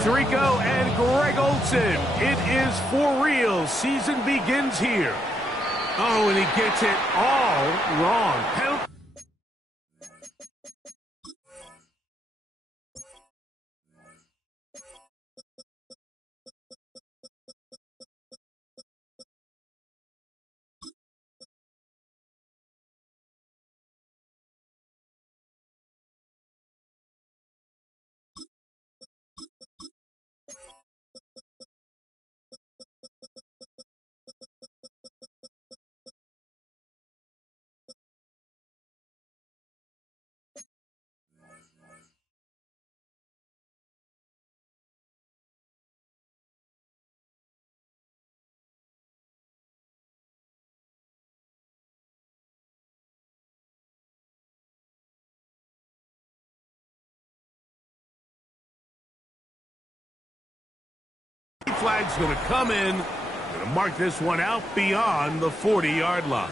Tirico and Greg Olsen. It is for real. Season begins here. Oh, and he gets it all wrong. Penalty. Flag's going to come in. Going to mark this one out beyond the 40-yard line.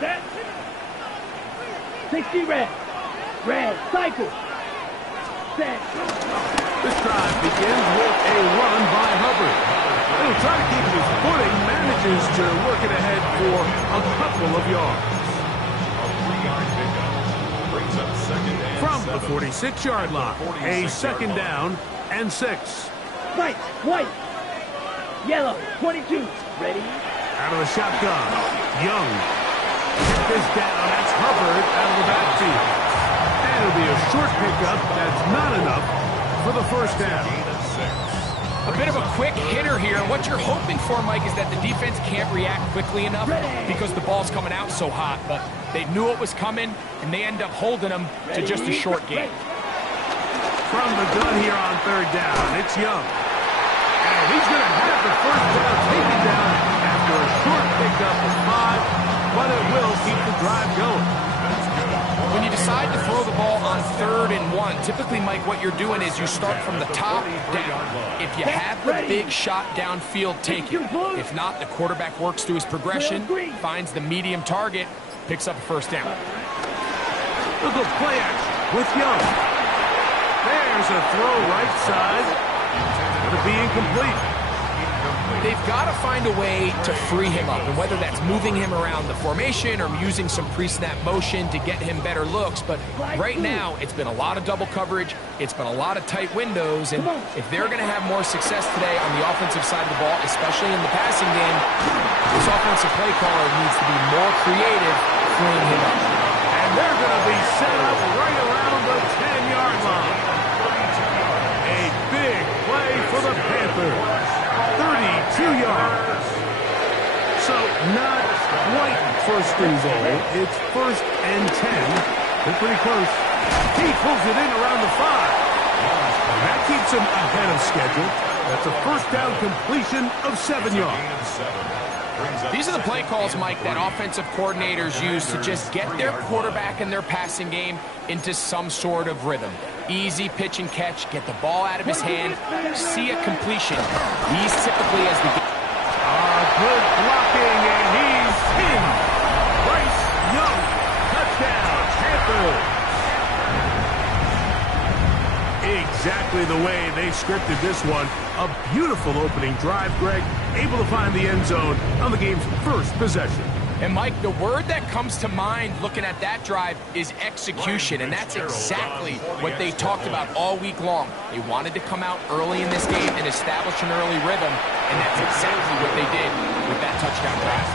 Set. 60 red. Red. Cycle. Set. This drive begins with a run by Hubbard. He'll try to keep his footing, manages to work it ahead for a couple of yards. From the 46-yard line, a second down and 6. White, white, yellow, 22, ready. Out of the shotgun, Young. Get this down, that's Hubbard out of the backfield. And it'll be a short pickup, that's not enough for the first down. A bit of a quick hitter here. What you're hoping for, Mike, is that the defense can't react quickly enough because the ball's coming out so hot. But they knew it was coming, and they end up holding them to just a short gain. From the gun here on third down, it's Young. And he's going to have the first down taken down after a short pickup of 5, but it will keep the drive going. When you decide to throw the ball on 3rd and 1, typically, Mike, what you're doing is you start from the top down. If you have the big shot downfield, take it. If not, the quarterback works through his progression, finds the medium target, picks up a first down. Look at play action with Young. There's a throw right side. It'll be incomplete. They've got to find a way to free him up, and whether that's moving him around the formation or using some pre-snap motion to get him better looks. But right now, it's been a lot of double coverage. It's been a lot of tight windows, and if they're going to have more success today on the offensive side of the ball, especially in the passing game, this offensive play caller needs to be more creative freeing him up. And they're going to be set up right around the 10-yard line. A big play for the Panthers. 32 yards. So not quite first and goal. It's 1st and 10. They're pretty close. He pulls it in around the 5. And that keeps him ahead of schedule. That's a first down completion of 7 yards. These are the play calls, Mike, that offensive coordinators use to just get their quarterback and their passing game into some sort of rhythm. Easy pitch and catch, get the ball out of his hand, see a completion. He's typically as the good blocking, and he's in. Bryce Young, touchdown, Panthers. Exactly the way they scripted this one. A beautiful opening drive, Greg. Able to find the end zone on the game's first possession. And, Mike, the word that comes to mind looking at that drive is execution, and that's exactly what they talked about all week long. They wanted to come out early in this game and establish an early rhythm, and that's exactly what they did with that touchdown pass.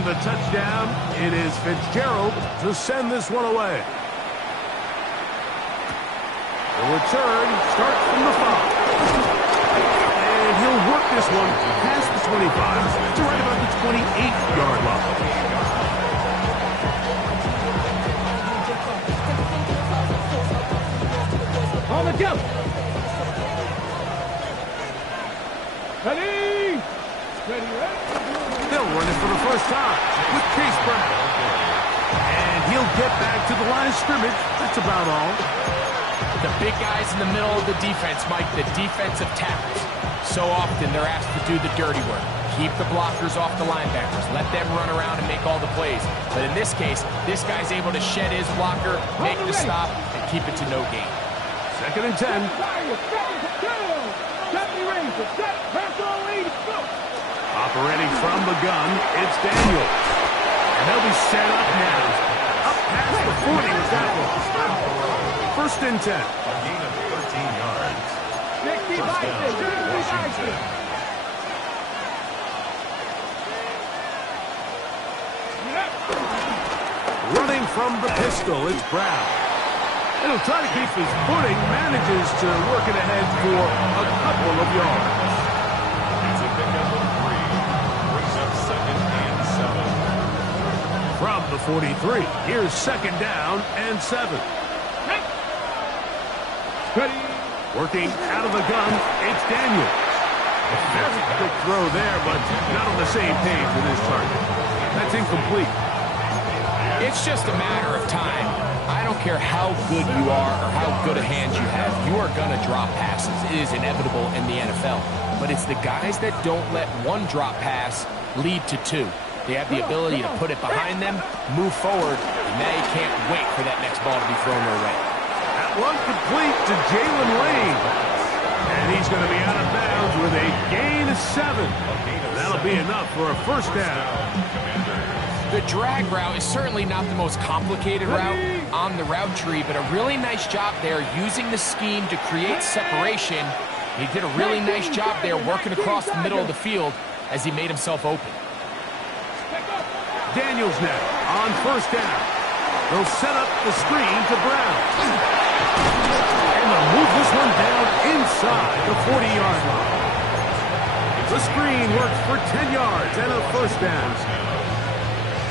The touchdown, it is Fitzgerald to send this one away. The return starts from the 5. And he'll work this one past the 25 to right about the 28-yard line. On the jump. Ready? They'll run it for the first time with Chase Brown. And he'll get back to the line of scrimmage. That's about all. The big guys in the middle of the defense, Mike, the defensive tackles. So often they're asked to do the dirty work. Keep the blockers off the linebackers. Let them run around and make all the plays. But in this case, this guy's able to shed his blocker, make the stop, and keep it to no gain. 2nd and 10. Operating from the gun, it's Daniels. And they'll be set up now. Up past the 40 with that one. 1st and 10. A gain of 13 yards. First down, Washington. Running from the pistol, it's Brown. And he'll try to keep his footing, manages to work it ahead for a couple of yards. It's a pickup of 3. Brings up 2nd and 7. From the 43, here's 2nd down and 7. Ready. Working out of the gun, it's Daniels. A very quick throw there, but not on the same page with his target. That's incomplete. It's just a matter of time. I don't care how good you are or how good a hand you have. You are going to drop passes. It is inevitable in the NFL. But it's the guys that don't let one drop pass lead to 2. They have the ability to put it behind them, move forward, and they can't wait for that next ball to be thrown their way. That one complete to Jalen Lane. And he's going to be out of bounds with a gain of 7. That'll be enough for a 1st down. The drag route is certainly not the most complicated route on the route tree, but a really nice job there using the scheme to create separation. He did a really nice job there working across the middle of the field as he made himself open. Daniels now on 1st down. They'll set up the screen to Brown. And they'll move this one down inside the 40-yard line. The screen works for 10 yards and a 1st down.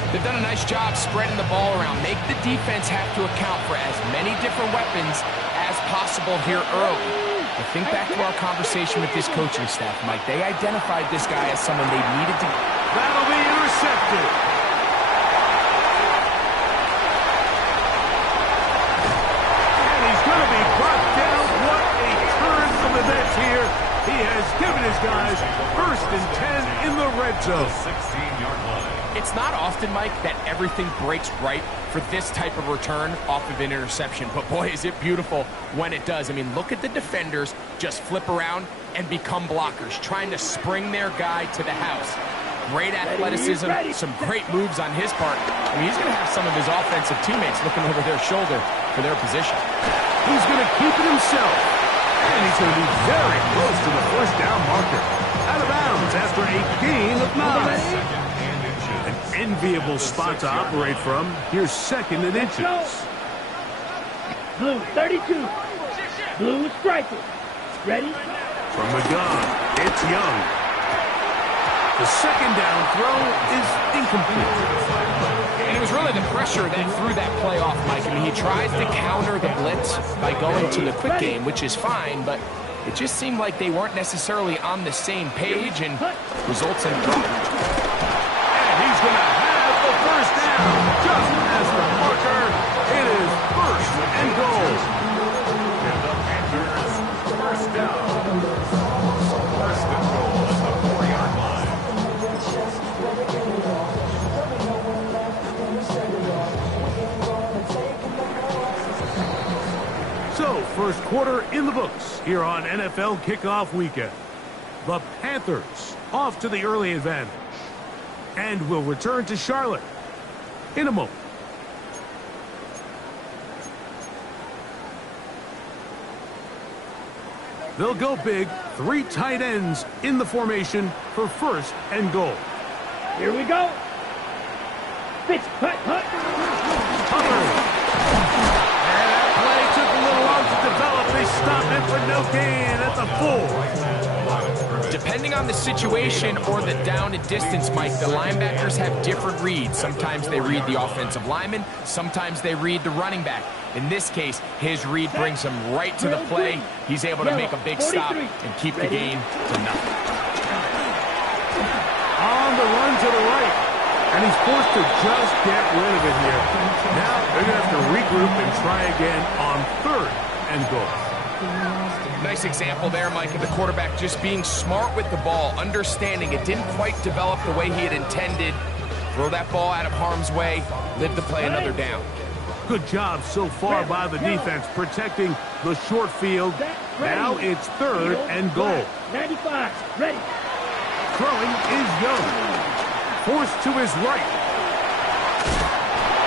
They've done a nice job spreading the ball around. Make the defense have to account for as many different weapons as possible here early. But think back to our conversation with this coaching staff, Mike. They identified this guy as someone they needed to... That'll be intercepted. And he's going to be brought down. What a turn from the bench here. He has given his guys 1st and 10 in the red zone. 16-yard line. It's not often, Mike, that everything breaks right for this type of return off of an interception. But boy, is it beautiful when it does. I mean, look at the defenders just flip around and become blockers, trying to spring their guy to the house. Great athleticism, some great moves on his part. I mean, he's going to have some of his offensive teammates looking over their shoulder for their position. He's going to keep it himself. And he's going to be very close to the 1st down marker. Out of bounds after a gain of 9. An enviable spot to operate from. Here's 2nd and inches. Blue 32. Blue striker. Ready? From the gun, it's Young. The 2nd down throw is incomplete. And it was really the pressure that threw that play off, Mike. I mean, he tries to counter the blitz by going to the quick game, which is fine, but it just seemed like they weren't necessarily on the same page and results in a drop. He's going to have the 1st down. Just as the marker, it is 1st and goal. And the Panthers, 1st down. 1st and goal at the 4-yard line. So, 1st quarter in the books here on NFL Kickoff Weekend. The Panthers off to the early advantage. And will return to Charlotte in a moment. They'll go big, 3 tight ends in the formation for 1st and goal. Here we go. Pitch, hut. Hubbard. And that play took a little long to develop. They stop it for no gain at the 4. Depending on the situation or the down and distance, Mike, the linebackers have different reads. Sometimes they read the offensive lineman. Sometimes they read the running back. In this case, his read brings him right to the play. He's able to make a big stop and keep the gain to nothing. On the run to the right. And he's forced to just get rid of it here. Now they're going to have to regroup and try again on 3rd and goal. Nice example there, Mike, of the quarterback just being smart with the ball, understanding it didn't quite develop the way he had intended. Throw that ball out of harm's way, live to play another down. Good job so far by the defense protecting the short field. Now it's 3rd and goal. 95, ready. Throwing is Young. Forced to his right.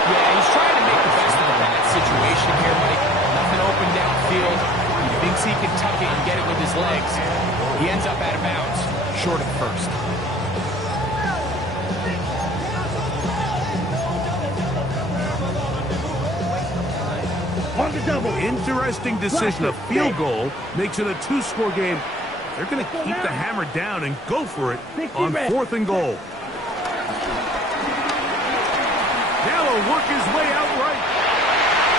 Yeah, he's trying to make the best of a bad situation here, Mike. Nothing open downfield. He thinks he can tuck it and get it with his legs. He ends up out of bounds, short of first. On the double. Interesting decision. A field goal makes it a 2-score game. They're going to keep the hammer down and go for it on 4th and goal. Now he'll work his way out right.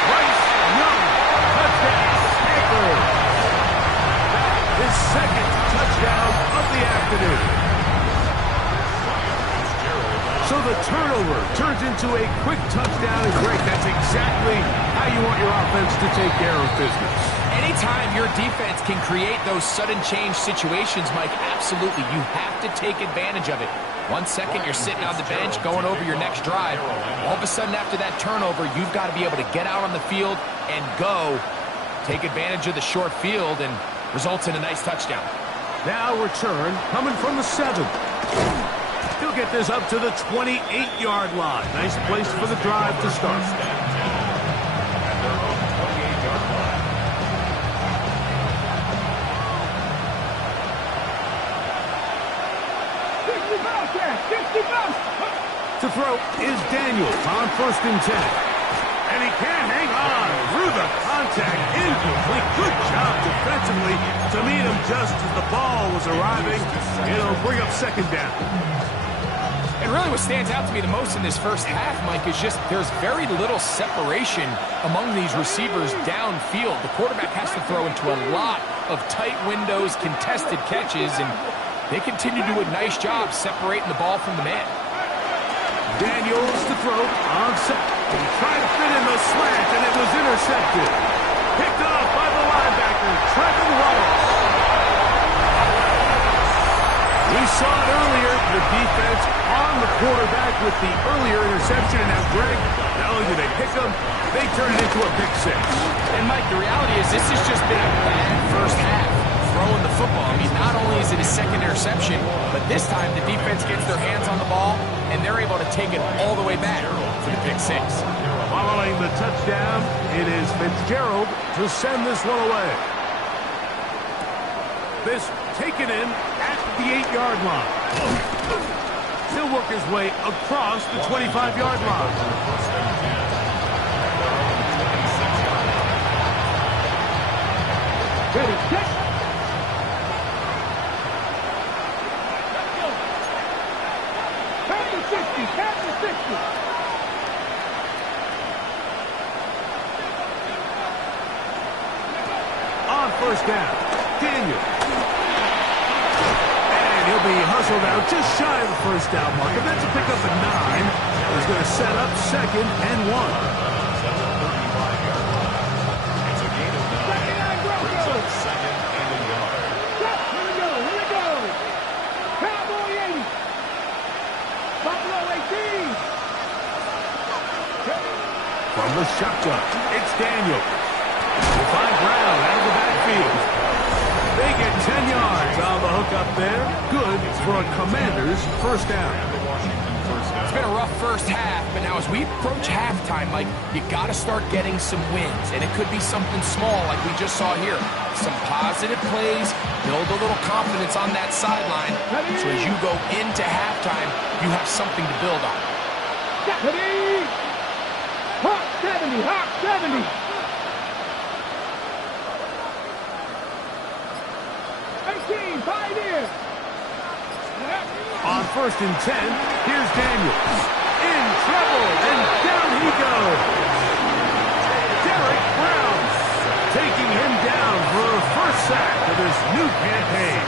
Bryce Young, touchdown, Stanford. His 2nd touchdown of the afternoon. So the turnover turns into a quick touchdown, and Greg, that's exactly how you want your offense to take care of business. Anytime your defense can create those sudden change situations, Mike, absolutely, you have to take advantage of it. 1 second, you're sitting on the bench, going over your next drive. All of a sudden, after that turnover, you've got to be able to get out on the field and go. Take advantage of the short field and results in a nice touchdown. Now return coming from the 7. He'll get this up to the 28-yard line. Nice place for the drive to start. To throw is Daniels on 1st and 10. And he can't hang on through the contact. Incomplete. Good job defensively to meet him just as the ball was arriving. It'll bring up 2nd down. And really what stands out to me the most in this first half, Mike, is just there's very little separation among these receivers downfield. The quarterback has to throw into a lot of tight windows, contested catches, and they continue to do a nice job separating the ball from the man. Daniels to throw on set. He tried to fit in the slant, and it was intercepted. Picked off by the linebacker, Trevin Wallace. We saw it earlier, the defense on the quarterback with the earlier interception. And now, Greg, not only do they pick him, they turn it into a pick 6. And, Mike, the reality is this has just been a bad first half. Throwing the football. I mean, not only is it his 2nd interception, but this time the defense gets their hands on the ball, and they're able to take it all the way back for the pick 6. Following the touchdown, it is Fitzgerald to send this one away. This taken in at the 8-yard line. He'll work his way across the 25-yard line. Ready, set. On 1st down, Daniel. And he'll be hustled out just shy of the 1st down mark. And that's a pickup of 9. He's going to set up 2nd and 1. It's a gain of 9. So 2nd and a yard. Here we go. Cowboy 80. Buffalo 18. From the shotgun, it's Daniel. We'll find Brown out of the backfield. They get 10 yards on the hook up there. Good for a Commanders 1st down. It's been a rough first half, but now as we approach halftime, Mike, you got to start getting some wins, and it could be something small like we just saw here. Some positive plays, build a little confidence on that sideline, so as you go into halftime, you have something to build on. Hawk 70, Hawk 70. first and 10. Here's Daniels. In trouble, and down he goes. Derek Brown taking him down for a first sack of his new campaign.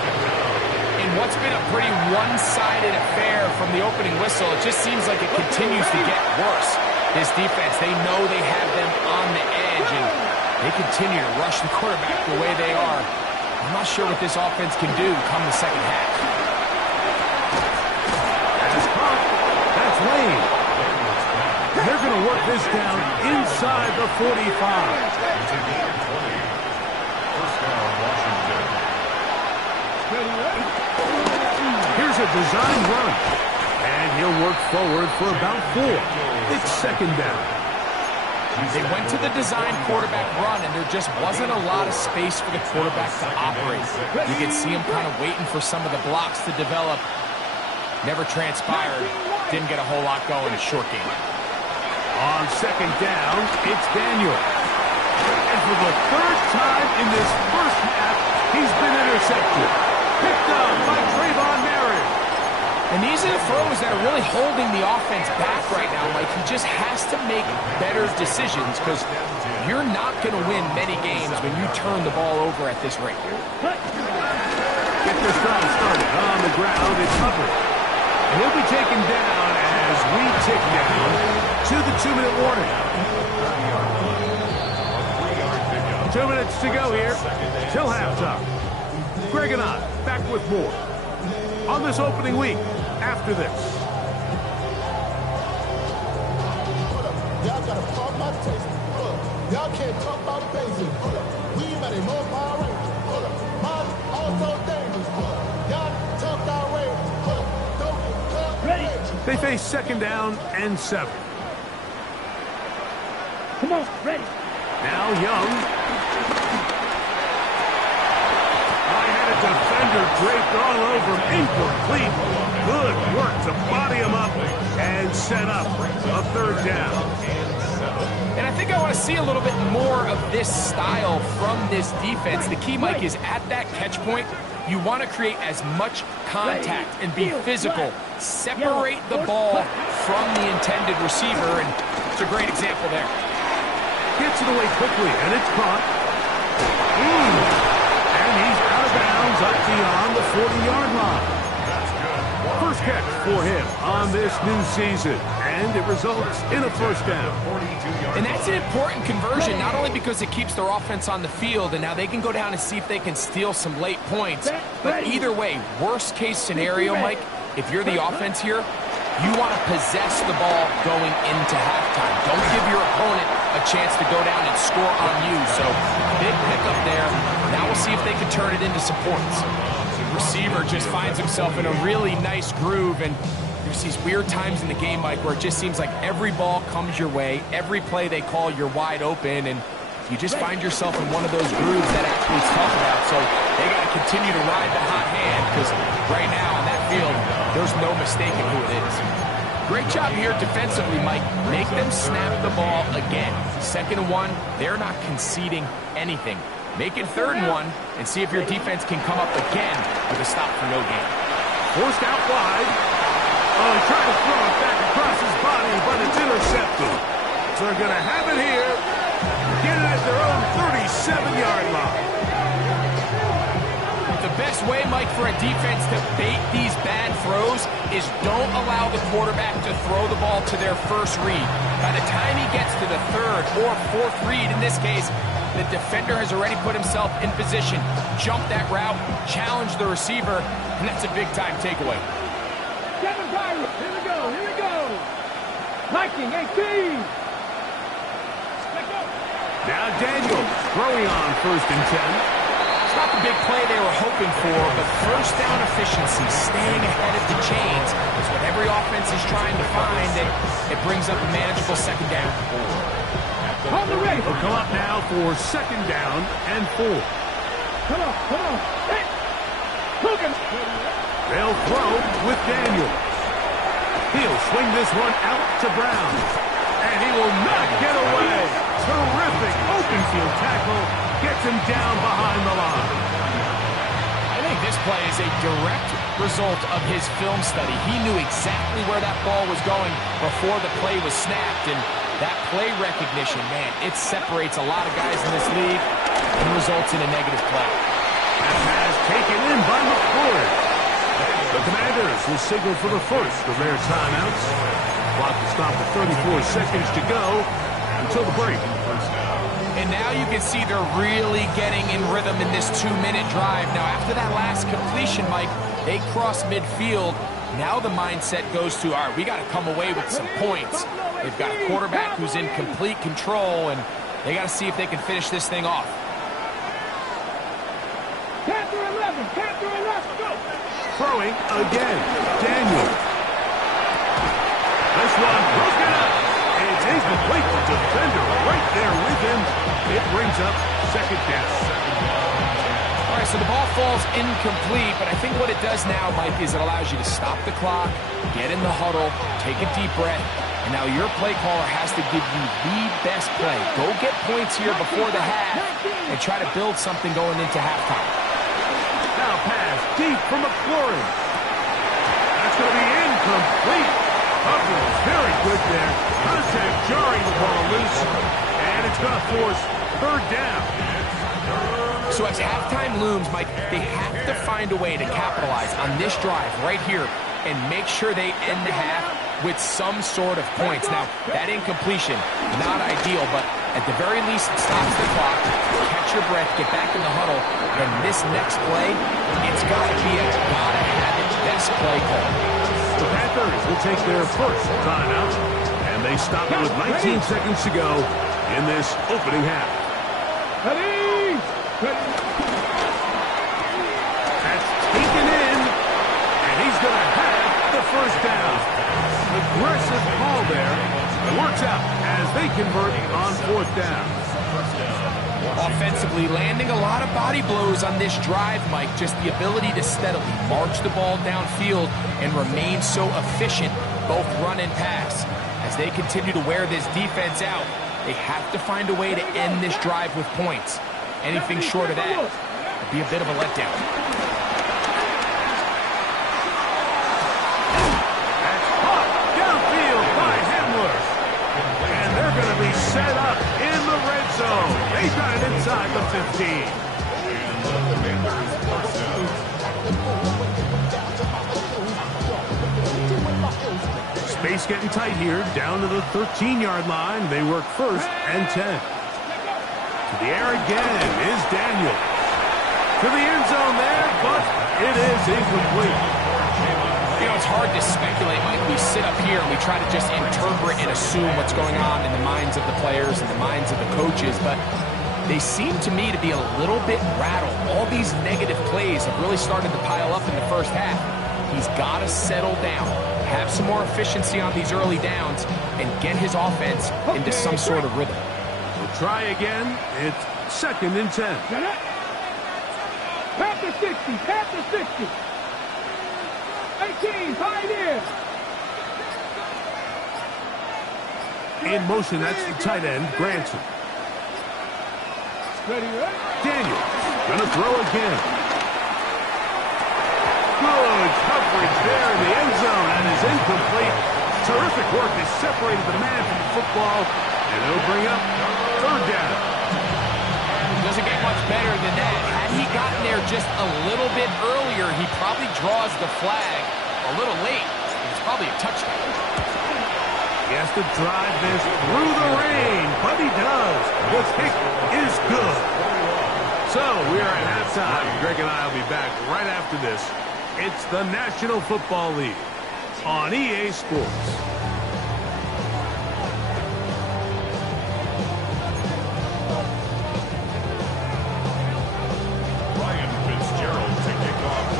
In what's been a pretty one-sided affair from the opening whistle, it just seems like it continues to get worse. This defense, they know they have them on the edge, and they continue to rush the quarterback the way they are. I'm not sure what this offense can do come the second half. That's caught. That's Lane. They're going to work this down inside the 45. First down, Washington. Here's a design run. And he'll work forward for about 4. It's second down. They went to the design quarterback run, and there just wasn't a lot of space for the quarterback to operate. You could see him kind of waiting for some of the blocks to develop. Never transpired. Didn't get a whole lot going in a short game. On second down, it's Daniel. And for the third time in this first half, he's been intercepted. Picked up by Trayvon Merritt. And these are the throws that are really holding the offense back right now. Like, he just has to make better decisions because you're not going to win many games when you turn the ball over at this rate. Get this drive started on the ground. It's Hubbard. He'll be taken down as we tick down to the 2-minute warning. 2 minutes to go here till halftime. Greg and I back with more on this opening week after this. Y'all gotta talk about taste. Y'all can't talk about basic. We better know Power Rangers. Mine also dangerous. Y'all talk about Rangers. Ready? They face second down and 7. Come on, ready. Now Young. Defender draped all over him. Incomplete. Good work to body him up and set up a third down. And I think I want to see a little bit more of this style from this defense. The key, Mike, is at that catch point, you want to create as much contact and be physical. Separate the ball from the intended receiver, and it's a great example there. Gets it away quickly, and it's caught. And he's out of bounds up beyond the 40-yard line. First catch for him on this new season, and it results in a first down. And that's an important conversion, not only because it keeps their offense on the field, and now they can go down and see if they can steal some late points. But either way, worst case scenario, Mike, if you're the offense here, you want to possess the ball going into halftime. Don't give your opponent a chance to go down and score on you. So, big pickup there. Now we'll see if they can turn it into some points. The receiver just finds himself in a really nice groove, and there's these weird times in the game, Mike, where it just seems like every ball comes your way. Every play they call, you're wide open, and you just find yourself in one of those grooves that athletes talk about. So they got to continue to ride the hot hand, because right now on that field, there's no mistaking who it is. Great job here defensively, Mike. Make them snap the ball again. 2nd and 1, they're not conceding anything. Make it 3rd and 1, and see if your defense can come up again with a stop for no gain. Forced out wide. Oh, he tried to throw it back across his body, but it's intercepted. So they're going to have it here. Get it at their own 37-yard line. The best way, Mike, for a defense to bait these bad throws is don't allow the quarterback to throw the ball to their first read. By the time he gets to the 3rd or 4th read, in this case, the defender has already put himself in position, jump that route, challenge the receiver, and that's a big-time takeaway. Kevin Byron, here we go, here we go. Viking 18. Let's go. Now Daniels throwing on 1st and 10. It's not the big play they were hoping for, but first down efficiency, staying ahead of the chains, is what every offense is trying to find, and it brings up a manageable 2nd down. On the race. They'll come up now for 2nd down and 4. Come on. Hey. Hogan. They'll throw with Daniels. He'll swing this one out to Brown. And he will not get away. Terrific open field tackle. Gets him down behind the line. I think This play is a direct result of his film study. He knew exactly where that ball was going before the play was snapped, and that play recognition, man, it separates a lot of guys in this league and results in a negative play. That pass taken in by McCord. The Commanders will signal for the first of their timeouts. Clock will stop at 34 seconds to go until the break. And now you can see they're really getting in rhythm in this 2-minute drive. Now, after that last completion, Mike, they cross midfield. Now the mindset goes to, all right, we got to come away with some points. They've got a quarterback who's in complete control, and they got to see if they can finish this thing off. Panther 11, Panther 11, go! Throwing again, Daniel. This one broken up. It's incomplete. The defender right there with him. It brings up second down. All right, so the ball falls incomplete, but I think what it does now, Mike, is it allows you to stop the clock, get in the huddle, take a deep breath, and now your play caller has to give you the best play. Go get points here before the half and try to build something going into halftime. Now pass deep from McLaurin. That's going to be incomplete. Hubbard was very good there. Contact jarring the ball loose, and it's going to force third down. So as halftime looms, Mike, they have to find a way to capitalize on this drive right here and make sure they end the half with some sort of points. Now, that incompletion, not ideal, but at the very least, it stops the clock. Catch your breath, get back in the huddle, and this next play, it's got to be a gotta-have-it best play call. The Panthers will take their first timeout, and they stop it with 19 seconds to go in this opening half. Ready? That's taken in, and he's going to have the first down. Aggressive call there. It works out as they convert on fourth down. Offensively, landing a lot of body blows on this drive, Mike. Just the ability to steadily march the ball downfield and remain so efficient, both run and pass. As they continue to wear this defense out, they have to find a way to end this drive with points. Anything short of that would be a bit of a letdown. That's caught downfield by Hamler. And they're going to be set up in the red zone. They got it inside the 15. Space getting tight here, down to the 13-yard line. They work first and 10. To the air again is Daniel. To the end zone there, but it is incomplete. You know, it's hard to speculate, Mike. We sit up here and we try to just interpret and assume what's going on in the minds of the players and the minds of the coaches, but they seem to me to be a little bit rattled. All these negative plays have really started to pile up in the first half. He's got to settle down, have some more efficiency on these early downs, and get his offense into some sort of rhythm. We'll try again. It's second and 10. Panther 60, Panther 60. 18, Pioneer. In motion, that's the tight end, Granson. Ready, right? Daniel, gonna throw again. Good coverage there in the end zone, and is incomplete. Terrific work has separated the man from the football, and it'll bring up third down. Doesn't get much better than that. Had he gotten there just a little bit earlier, he probably draws the flag a little late. It's probably a touchdown. He has to drive this through the rain, but he does. The kick is good. So we are at halftime. Greg and I will be back right after this. It's the National Football League on EA Sports.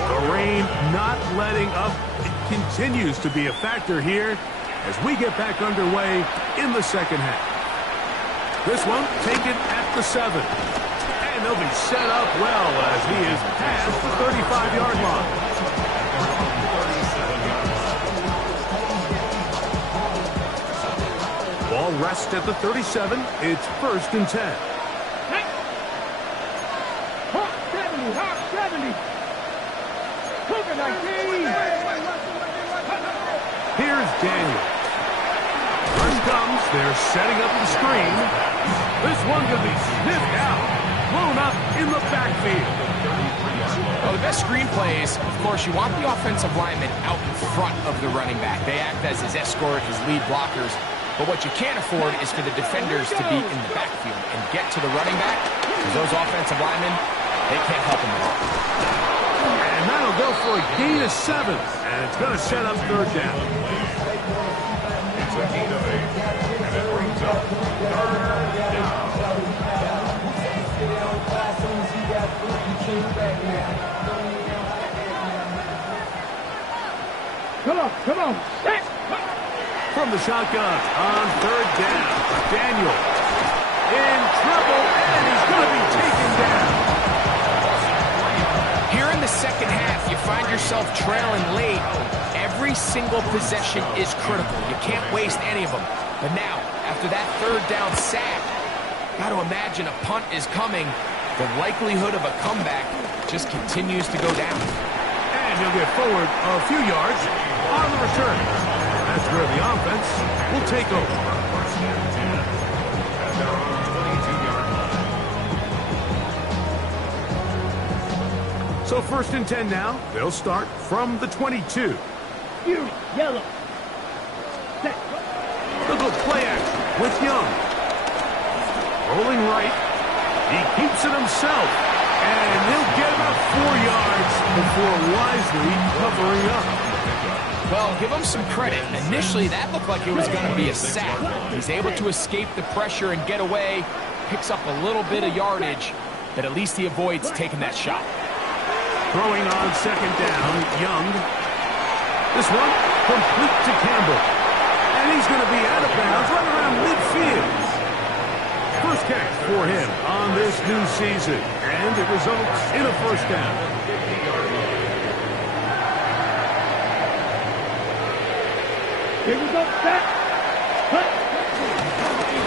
The rain not letting up. It continues to be a factor here as we get back underway in the second half. This one taken at the 7. And they'll be set up well as he is past the 35-yard line. Ball rests at the 37. It's first and 10. Hawk 70, Hawk 70. Here's Daniel. First comes, they're setting up the screen. This one could be sniffed out, blown up in the backfield. Well, the best screen plays, of course, you want the offensive linemen out in front of the running back. They act as his escort, his lead blockers. But what you can't afford is for the defenders to be in the backfield and get to the running back, because those offensive linemen, they can't help him at all. And that'll go for a gain of 7. And it's going to set up third down. It's a gain of 8. And it brings up third down. Come on. Set. From the shotgun on third down. Daniel in trouble, and he's going to be taken down. Here in the second half, you find yourself trailing late. Every single possession is critical. You can't waste any of them. But now, after that third down sack, got to imagine a punt is coming. The likelihood of a comeback just continues to go down. And he'll get forward a few yards on the return. That's where the offense will take over. First and 10. At their own 22-yard line. So first and 10 now. They'll start from the 22. You, yellow. Set. They'll go play action with Young. Rolling right. He keeps it himself. And he'll get about 4 yards before wisely covering up. Well, give him some credit. Initially, that looked like it was going to be a sack. He's able to escape the pressure and get away. Picks up a little bit of yardage, but at least he avoids taking that shot. Throwing on second down, Young. This one, complete to Campbell. And he's going to be out of bounds right around midfield. First catch for him on this new season. And it results in a first down. Here we go. Set. Cut.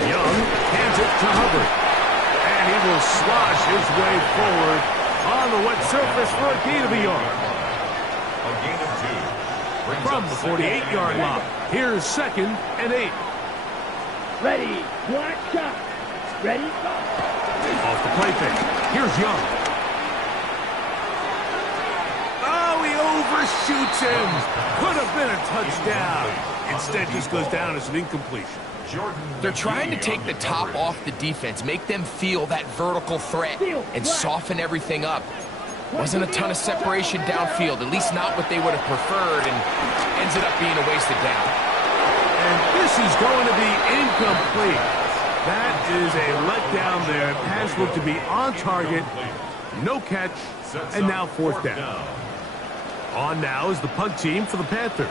Young hands it to Hubbard. And he will slosh his way forward on the wet surface for a gain of a yard. A gain of 2. Brings From up the second 48-yard and line, here's second and 8. Ready. Black shot. Ready. Go. Off the play fake. Here's Young. Oh, he overshoots him. Could have been a touchdown. Instead, just goes down as an incompletion. They're trying to take the top off the defense, make them feel that vertical threat, and soften everything up. Wasn't a ton of separation downfield, at least not what they would have preferred, and ends up being a wasted down. And this is going to be incomplete. That is a letdown there. Pass looked to be on target. No catch, and now fourth down. On now is the punt team for the Panthers.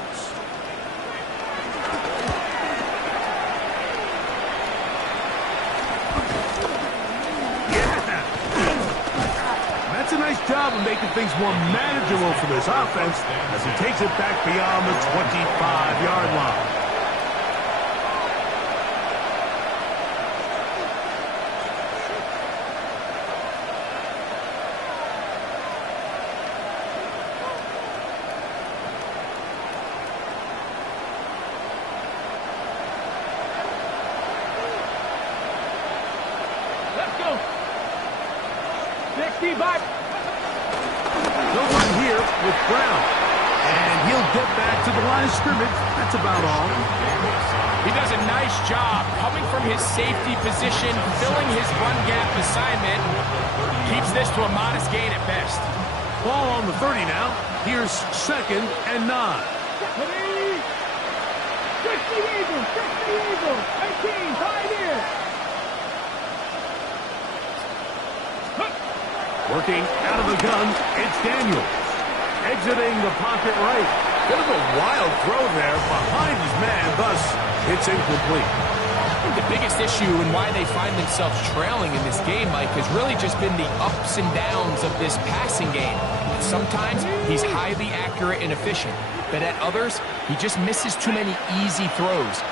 That's a nice job of making things more manageable for this offense as he takes it back beyond the 25-yard line. Let's go. 65. No one here with Brown. And he'll get back to the line of scrimmage. That's about all. He does a nice job coming from his safety position, filling his run gap assignment. Keeps this to a modest gain at best. Ball on the 30 now. Here's second and 9. Ready. 60 Eagles. 60 Eagles. 18. Pioneer. Working out of the gun, it's Daniels. Exiting the pocket right. Bit of a wild throw there behind his man, thus it's incomplete. I think the biggest issue and why they find themselves trailing in this game, Mike, has really just been the ups and downs of this passing game. Sometimes he's highly accurate and efficient, but at others, he just misses too many easy throws.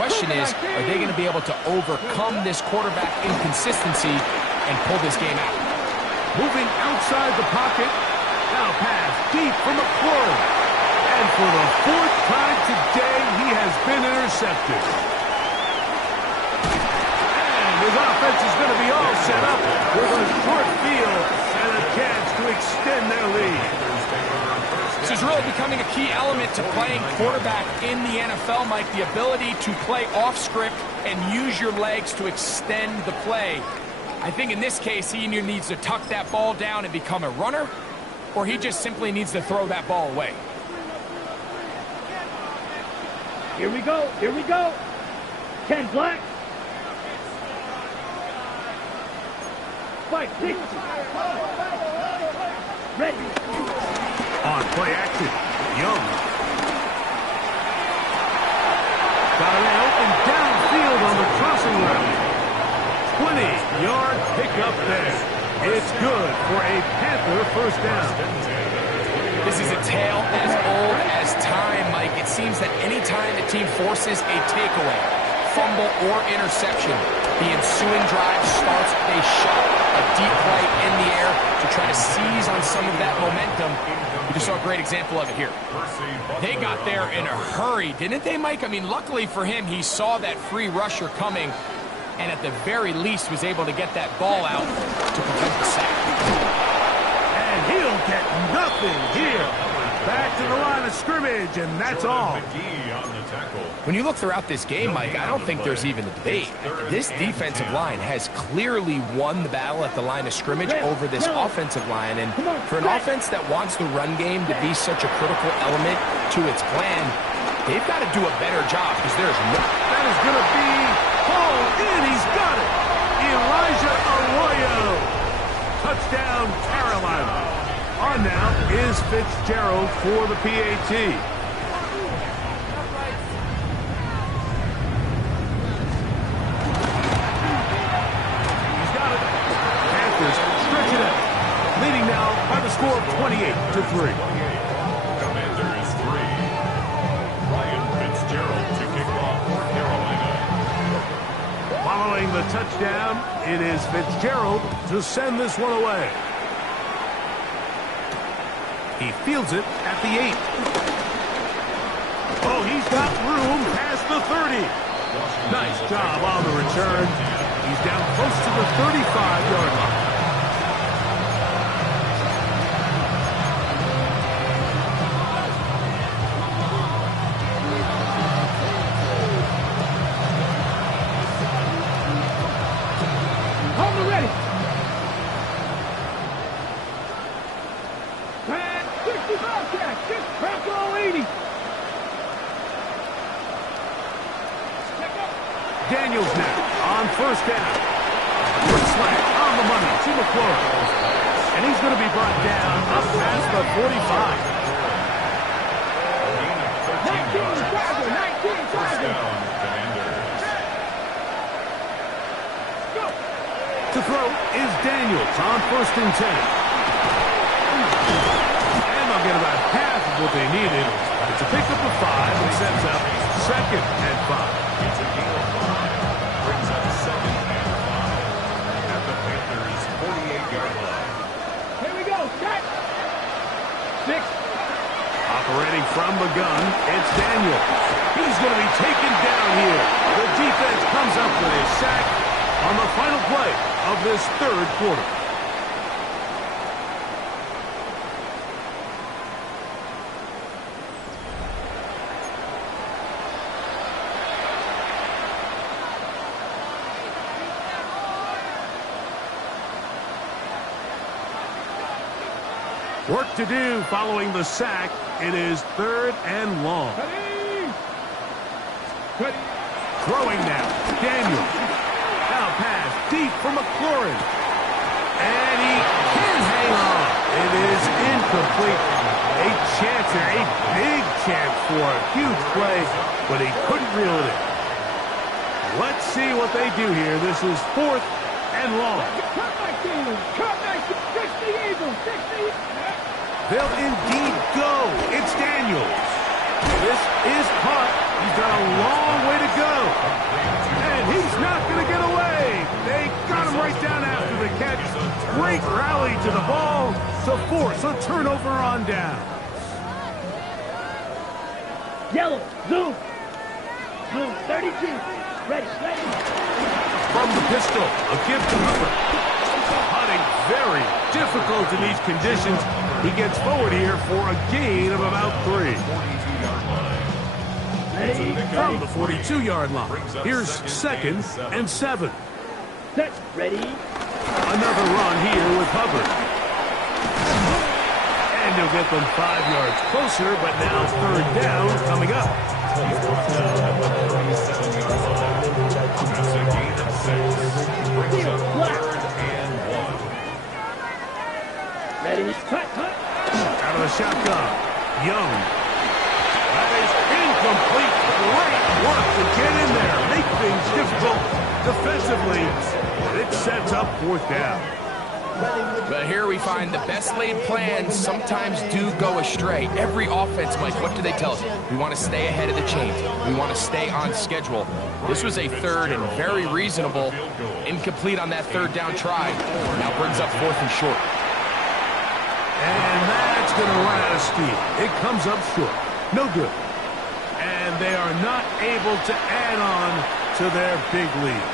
Question is, are they going to be able to overcome this quarterback inconsistency and pull this game out? Moving outside the pocket. Now pass deep from McLaurin. And for the fourth time today, been intercepted. And his offense is going to be all set up with a short field and a chance to extend their lead. This is really becoming a key element to playing quarterback in the NFL, Mike, the ability to play off script and use your legs to extend the play. I think in this case, he either needs to tuck that ball down and become a runner, or he just simply needs to throw that ball away. Here we go. Here we go. 10 black. 5, 6. Ready. On play action, Young. Got a man open downfield on the crossing route. 20-yard pickup there. It's good for a Panther first down. This is a tale as old as time, Mike. It seems that any time a team forces a takeaway, fumble, or interception, the ensuing drive starts with a shot, a deep play in the air to try to seize on some of that momentum. We just saw a great example of it here. They got there in a hurry, didn't they, Mike? I mean, luckily for him, he saw that free rusher coming, and at the very least was able to get that ball out to prevent the sack. And he'll get nothing here. Back to the line of scrimmage, and that's all. When you look throughout this game, Mike, I don't think there's even a debate. This defensive line has clearly won the battle at the line of scrimmage over this offensive line. And for an offense that wants the run game to be such a critical element to its plan, they've got to do a better job because there's no... That is going to be hauled in. He's got it. Elijah Arroyo. Touchdown, Carolina. On now is Fitzgerald for the PAT. He's got it. Panthers stretch it out. Leading now by the score of 28-3. Commanders 3. Ryan Fitzgerald to kick off for Carolina. Following the touchdown, it is Fitzgerald to send this one away. He fields it at the 8. Oh, he's got room past the 30. Nice job on the return. He's down close to the 35-yard line. Home ready. 80. Daniels now on first down. Quick slant on the money to McLaurin. And he's going to be brought down up past the 45. 19 Tiger, 19 Tiger. To throw is Daniels on first and 10. And they'll get about half of what they needed. It's a pickup of 5 and sets up second and 5. It's a gain of 5. Brings up second and 5 at the Panthers' 48-yard line. Here we go. Set. 6. Operating from the gun, it's Daniels. He's going to be taken down here. The defense comes up with a sack on the final play of this third quarter. Work to do following the sack. It is third and long. Ready. Throwing now. Daniels. Now pass deep for McLaurin. And he can hang on. It is incomplete. A chance there, a big chance for a huge play, but he couldn't reel it in. Let's see what they do here. This is fourth and long. Cut my team. Cut my team. 60 Eagles. 60. They'll indeed go. It's Daniels. This is caught. He's got a long way to go. And he's not going to get away. They got him right down after the catch. Great rally to the ball to force a turnover on down. Yellow. Zoom. Blue 32. Ready. From the pistol, a gift to Hubbard. Putting very difficult in these conditions. He gets forward here for a gain of about 3. From the 42-yard line, here's 2nd and 7. Set. Ready. Another run here with Hubbard. And he'll get them 5 yards closer, but now 3rd down coming up. He's brought down at the 37-yard line. That's a gain of 6. Brings up 3rd and 1. Ready. Cut. Out of the shotgun, Young. That is incomplete. Great work to get in there. Make things difficult defensively. It sets up 4th down. But here we find the best laid plans sometimes do go astray. Every offense, Mike, what do they tell us? We want to stay ahead of the chains. We want to stay on schedule. This was a 3rd and very reasonable. Incomplete on that 3rd down try. Now brings up 4th and short. And that's going to run out of steam. It comes up short. No good. And they are not able to add on to their big lead.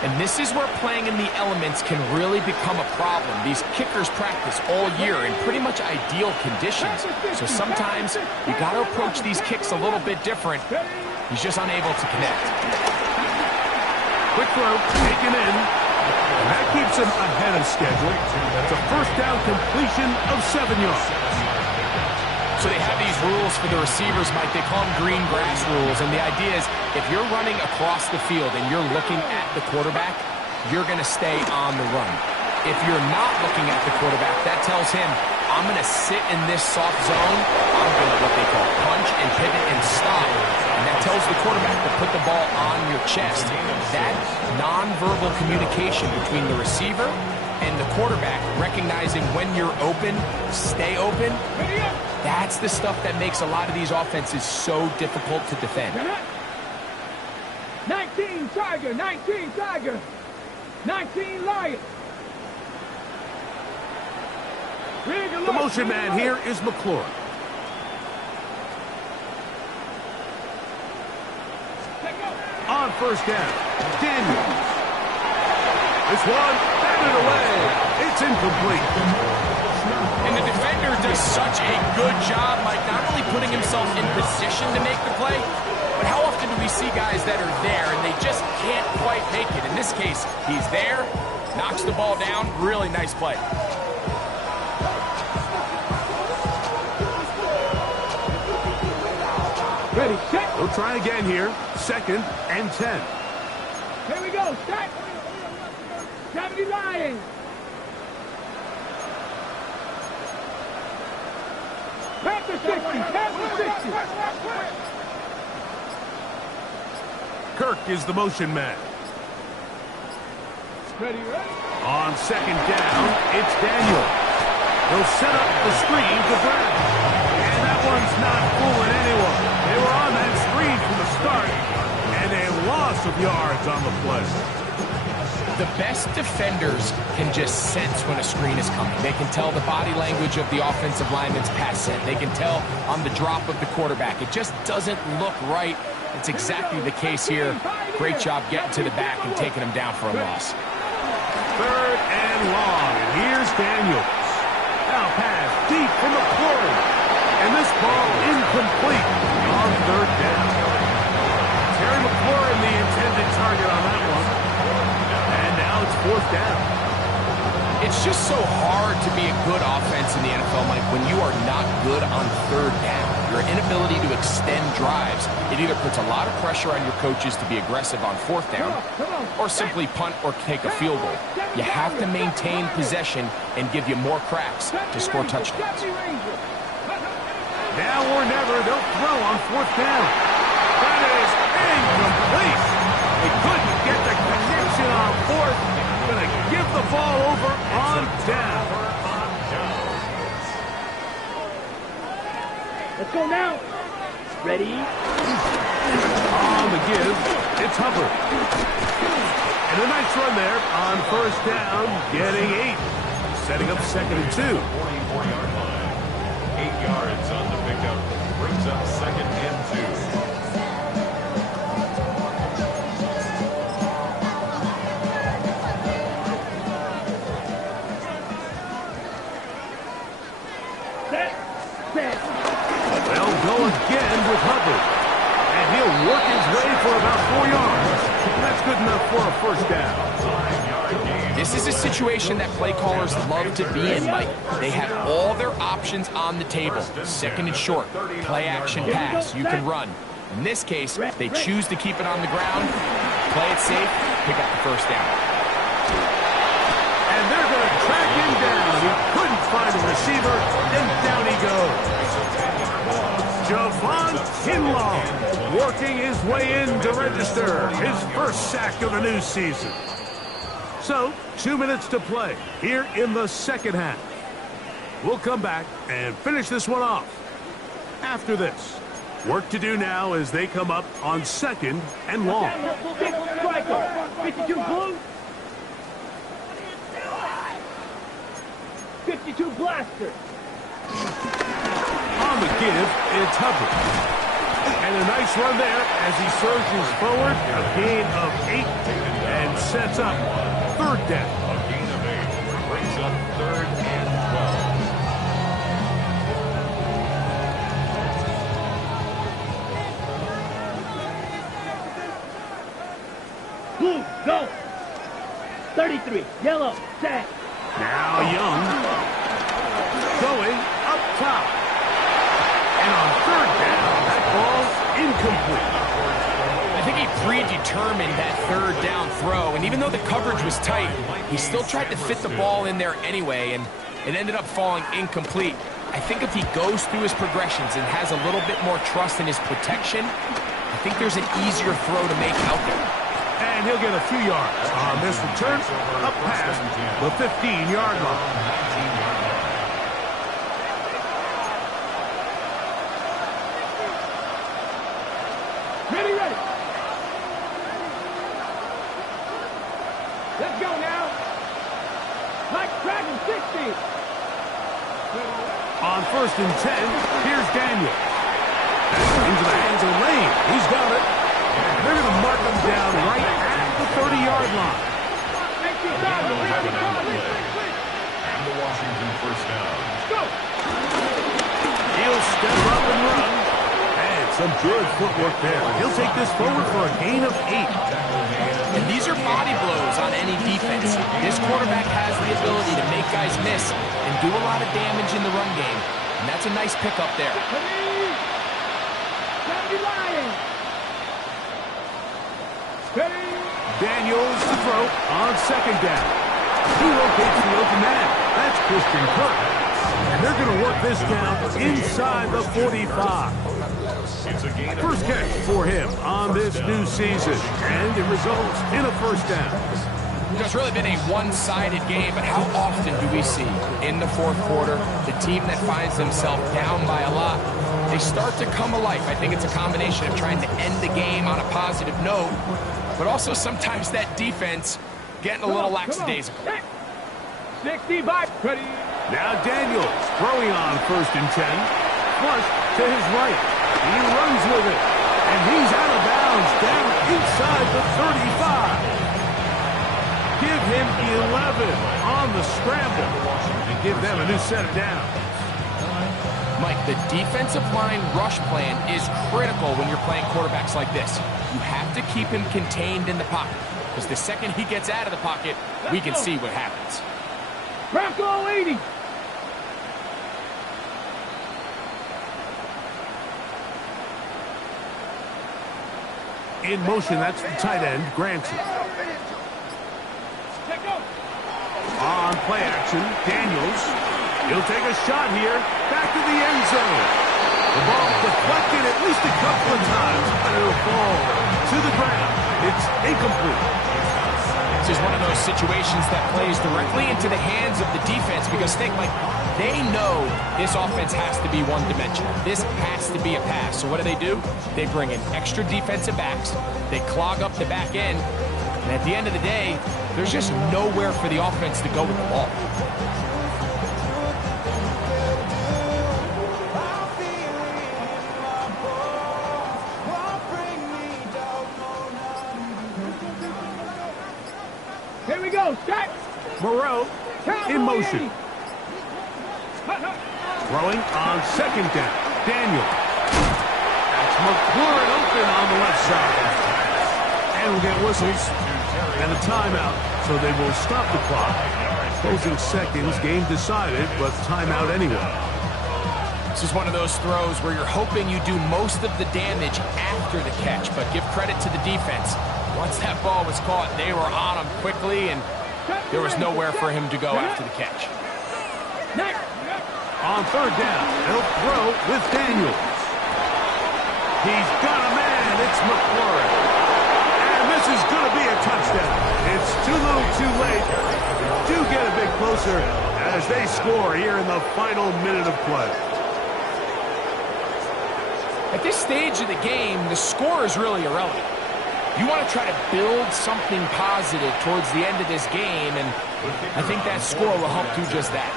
And this is where playing in the elements can really become a problem. These kickers practice all year in pretty much ideal conditions. So sometimes you got to approach these kicks a little bit different. He's just unable to connect. Quick throw, taken in. And that keeps him ahead of schedule. That's a 1st down completion of 7 yards. So they have these rules for the receivers, Mike. They call them green grass rules. And the idea is if you're running across the field and you're looking at the quarterback, you're going to stay on the run. If you're not looking at the quarterback, that tells him, I'm going to sit in this soft zone. I'm going to what they call punch and pivot and stop. And that tells the quarterback to put the ball on your chest. That nonverbal communication between the receiver and the quarterback, recognizing when you're open, stay open, that's the stuff that makes a lot of these offenses so difficult to defend. 19 Tiger. 19 Lion. The motion man here is McLaurin. On 1st down, Daniels. This one, batted away. It's incomplete. And the defender does such a good job, Mike, not only putting himself in position to make the play, but how often do we see guys that are there and they just can't quite make it? In this case, he's there, knocks the ball down, really nice play. Ready, set. We'll try again here. 2nd and 10. Here we go. Set. 70 Lions. Panther 60. Kirk is the motion man. Ready. On 2nd down, it's Daniel. He'll set up the screen to Brown. And that one's not fooling anyone. They were on that screen from the start, and a loss of yards on the play. The best defenders can just sense when a screen is coming. They can tell the body language of the offensive lineman's pass set. They can tell on the drop of the quarterback. It just doesn't look right. It's exactly the case here. Great job getting to the back and taking him down for a loss. 3rd and long, and here's Daniels. Now pass deep from McLaurin. And this ball incomplete on 3rd down. Terry McLaurin, the intended target on that one. And now it's 4th down. It's just so hard to be a good offense in the NFL, Mike, when you are not good on 3rd down. Your inability to extend drives, it either puts a lot of pressure on your coaches to be aggressive on 4th down or simply punt or take a field goal. You have to maintain possession and give you more cracks to score touchdowns. Now or never, they'll throw on 4th down. That is incomplete. They couldn't get the connection on 4th. Going to give the ball over on down. Let's go now. Ready. On the give, it's Hubbard. And a nice run there on 1st down, getting 8. Setting up 2nd and 2. 44-yard line. 8 yards on the pickup. Brings up 2nd and 2. They'll go again with Hubbard. And he'll work his way for about 4 yards. That's good enough for a first down. This is a situation that play callers love to be in, Mike. They have all their options on the table. Second and short, play action pass, you can run. In this case, they choose to keep it on the ground, play it safe, pick up the first down. And they're going to track him down. He couldn't find a receiver, and down he goes. Javon Kinlaw working his way in to register his first sack of the new season. So, 2 minutes to play here in the second half. We'll come back and finish this one off after this. Work to do now as they come up on 2nd and long. 52 blue. 52 blaster. On the give, it's Hubbard. And a nice run there as he surges forward, a gain of 8, and sets up 3rd down. A gain of 8 brings up 3rd and 12. Blue, go. 33, yellow, set. Now Young going up top. And on 3rd down, that ball's incomplete. I think he predetermined that 3rd down throw, and even though the coverage was tight, he still tried to fit the ball in there anyway, and it ended up falling incomplete. I think if he goes through his progressions and has a little bit more trust in his protection, I think there's an easier throw to make out there. And he'll get a few yards on this return up past the 15-yard line. Ready, ready. Let's go now. Mike Dragon, 60. On 1st and 10, here's Daniel. Into the hands of Lane. He's got it. They're going to mark him down right at the 30-yard line. And the Washington first down. Go. He'll step up and run. And some good footwork there. He'll take this forward for a gain of 8. And these are body blows on any defense. This quarterback has the ability to make guys miss and do a lot of damage in the run game. And that's a nice pickup there. Daniels to throw on 2nd down. He locates the open man. That's Christian Kirk. And they're going to work this down inside the 45. It's a gain of First catch for him on this new season. And it results in a first down. You know, it's really been a one-sided game, but how often do we see in the 4th quarter the team that finds themselves down by a lot, they start to come alive. I think it's a combination of trying to end the game on a positive note, but also sometimes that defense getting a little lackadaisical. 65, ready. Now Daniels throwing on 1st and 10. Flush to his right. He runs with it. And he's out of bounds down inside the 35. Give him 11 on the scramble and give them a new set of downs. Mike, the defensive line rush plan is critical when you're playing quarterbacks like this. You have to keep him contained in the pocket, because the second he gets out of the pocket, we can see what happens. Bronco 80. In motion, that's the tight end, Granson. On play action, Daniels. He'll take a shot here. Back to the end zone. The ball deflected at least a couple of times, and it'll fall to the ground. It's incomplete. This is one of those situations that plays directly into the hands of the defense, because think, like, they know this offense has to be one-dimensional. This has to be a pass. So what do? They bring in extra defensive backs. They clog up the back end. And at the end of the day, there's just nowhere for the offense to go with the ball. Here we go, set. Moreau in motion. Throwing on 2nd down. Daniel McLaurin open on the left side. And we'll get whistles and a timeout, so they will stop the clock. Closing seconds, game decided, but timeout anyway. This is one of those throws where you're hoping you do most of the damage after the catch, but give credit to the defense. Once that ball was caught, they were on him quickly, and there was nowhere for him to go after the catch. On third down, he'll throw with Daniels. He's got a man. It's McLaurin. And this is going to be a touchdown. It's too little too late. Do get a bit closer as they score here in the final minute of play. At this stage of the game, the score is really irrelevant. You want to try to build something positive towards the end of this game, and I think that score will help do just that.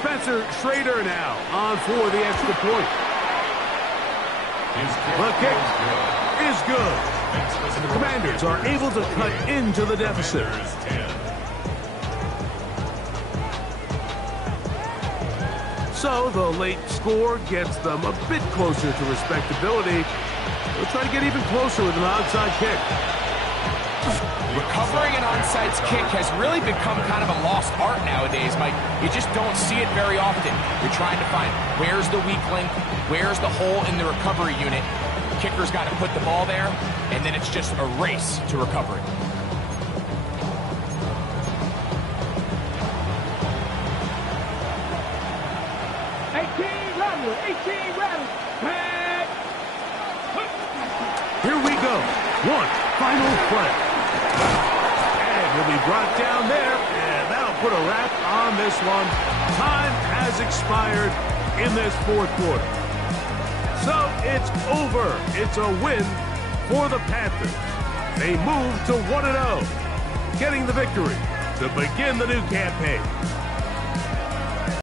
Spencer Schrader now on for the extra point. The kick is good. The Commanders are able to cut into the deficit. So the late score gets them a bit closer to respectability. They'll try to get even closer with an onside kick. Recovering an onside kick has really become kind of a lost art nowadays, Mike. You just don't see it very often. You're trying to find where's the weak link, where's the hole in the recovery unit. The kicker's got to put the ball there, and then it's just a race to recovery. 18 rattle. Here we go. One final play. And he'll be brought down there, and that'll put a wrap on this one. Time has expired in this fourth quarter. So it's over. It's a win for the Panthers. They move to 1-0, getting the victory to begin the new campaign.